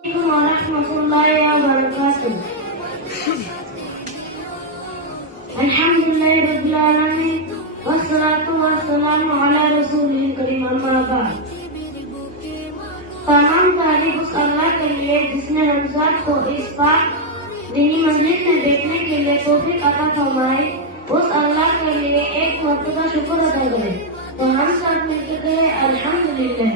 warahmatullahi wabarakatuh. Alhamdulillahi rabbil alamin wassalatu wassalamu ala rasulil karim amma ba'd. तमाम तारीफ उस अल्लाह के लिए जिसने रमजान को इस पाक दीनी मंजिल में देखने के लिए तौफीक अता फरमाई। उस अल्लाह के लिए एक मर्तबा शुक्र अदा करें। तो हम सब मिलकर कहें अल्हम्दुलिल्लाह।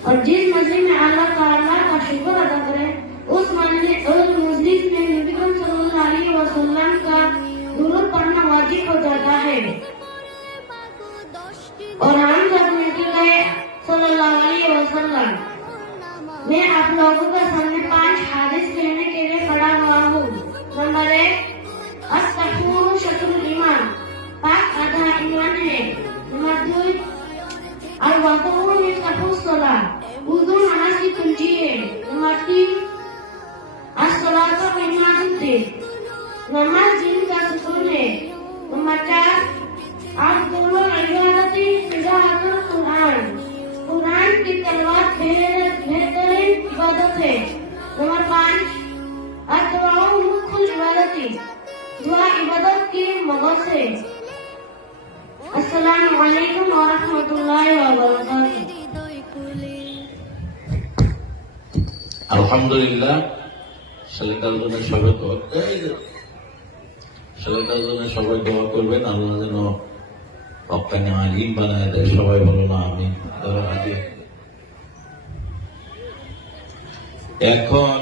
और जिस मजलिस में अल्लाह ताला का शुक्र अदा करें उस मजलिस में नबी सल्लल्लाहु अलैहि वसल्लम का दुरूद पढ़ना वाजिब हो जाता है। और हम सब मिलकर कहें सल्लल्लाहु अलैहि वसल्लम। मैं आप लोगों के सामने 5 हदीस कहने के लिए खड़ा हुआ हूँ। नंबर 1, अस्तगफुरु शत्रुल ईमान, पाक आधा ईमान है। नंबर 2, अल-वज़ू मिफ्ताहुस सलाह, वुज़ू नमाज की कुंजी है। नंबर 3, अस्सलातु इमादुद्दीन, नमाज दीन का सुकून है। नंबर 4, अफ़्ज़लुल इबादति क़िराअतुल कुरान, कुरान की तिलावत बेहतरीन इबादत है। नंबर 5, अदुआउ मुख्कुल इबादती, दुआ इबादत की मगज है। अस्सलामु अलैकुम व रहमतुल्लाहि व बरकातुहू। আলহামদুলিল্লাহ। ছেলেটার জন্য সবাই দোয়া করবেন, আল্লাহ যেন অক্কানে আলিম বানায় দেয়। সবাই বলো না আমিন। এখন